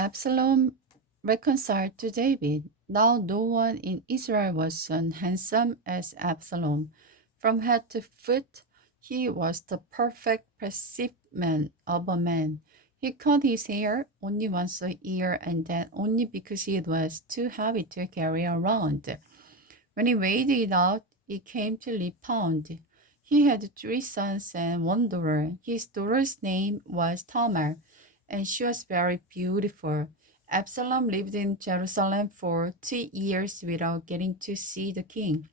Absalom reconciled to David. Now no one in Israel was so handsome as Absalom. From head to foot, he was the perfect specimen of a man. He cut his hair only once a year and then only because it was too heavy to carry around. When he weighed it out, it came to 3 pounds. He had 3 sons and 1 daughter. His daughter's name was Tamar, and she was very beautiful. Absalom lived in Jerusalem for 2 years without getting to see the king.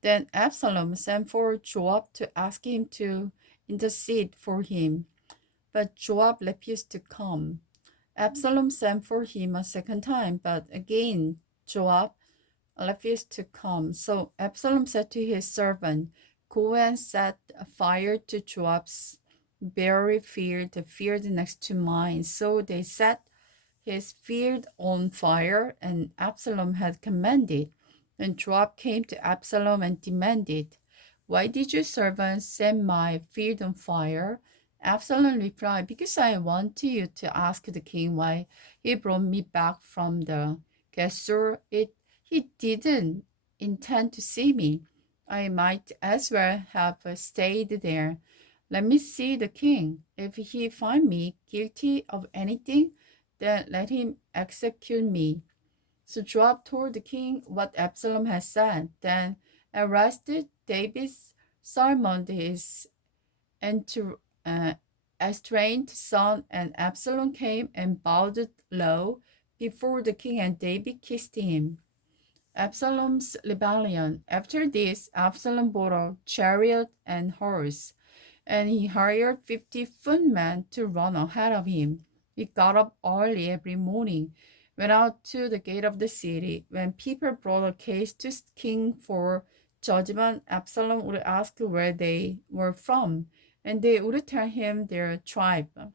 Then Absalom sent for Joab to ask him to intercede for him, but Joab refused to come. Absalom sent for him a second time, but again Joab refused to come. So Absalom said to his servant, "Go and set fire to Joab's berry field, the field next to mine." So they set his field on fire, and Absalom had commanded. Then Joab came to Absalom and demanded, "Why did your servant set my field on fire?" Absalom replied, "Because I want you to ask the king why he brought me back from the Geshur. He didn't intend to see me. I might as well have stayed there. Let me see the king. If he find me guilty of anything, then let him execute me." So Joab told the king what Absalom had said, then arrested David's summoned his estranged son, and Absalom came and bowed low before the king, and David kissed him. Absalom's rebellion. After this, Absalom bought a chariot and horse, and he hired 50 footmen to run ahead of him. He got up early every morning, went out to the gate of the city. When people brought a case to the king for judgment, Absalom would ask where they were from, and they would tell him their tribe.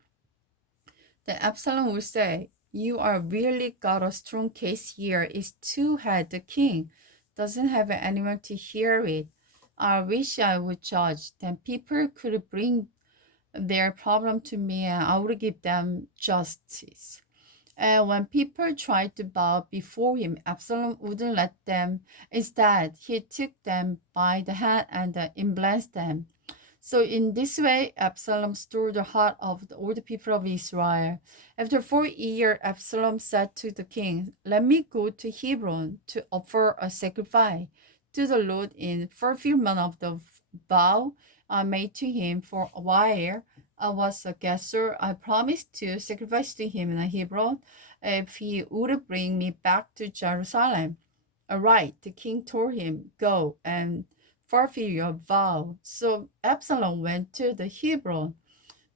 Then Absalom would say, "You are really got a strong case here. It's too bad the king doesn't have anyone to hear it. I wish I would judge. Then people could bring their problem to me and I would give them justice." And when people tried to bow before him, Absalom wouldn't let them. Instead, he took them by the hand and embraced them. So in this way, Absalom stirred the heart of all the people of Israel. After 4 years, Absalom said to the king, "Let me go to Hebron to offer a sacrifice to the Lord in fulfillment of the vow I made to him. For a while I was a guesser. I promised to sacrifice to him in Hebron if he would bring me back to Jerusalem." "All right," the king told him, "go and fulfill your vow." So Absalom went to the Hebron.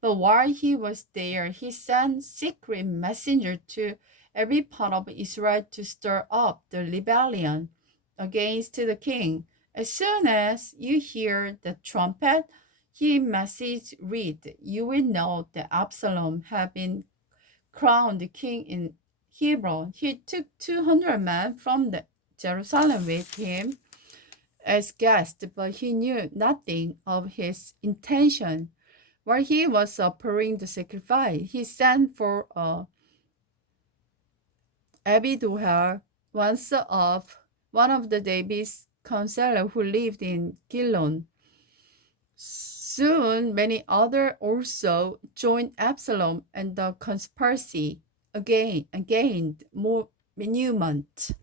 But while he was there, he sent secret messenger to every part of Israel to stir up the rebellion against the king. "As soon as you hear the trumpet," he message read, "you will know that Absalom had been crowned king in Hebron." He took 200 men from Jerusalem with him as guest, but he knew nothing of his intention. While he was offering the sacrifice, he sent for Abidohar, one of the David's counselor who lived in Gilon. Soon many others also joined Absalom, and the conspiracy again gained more momentum.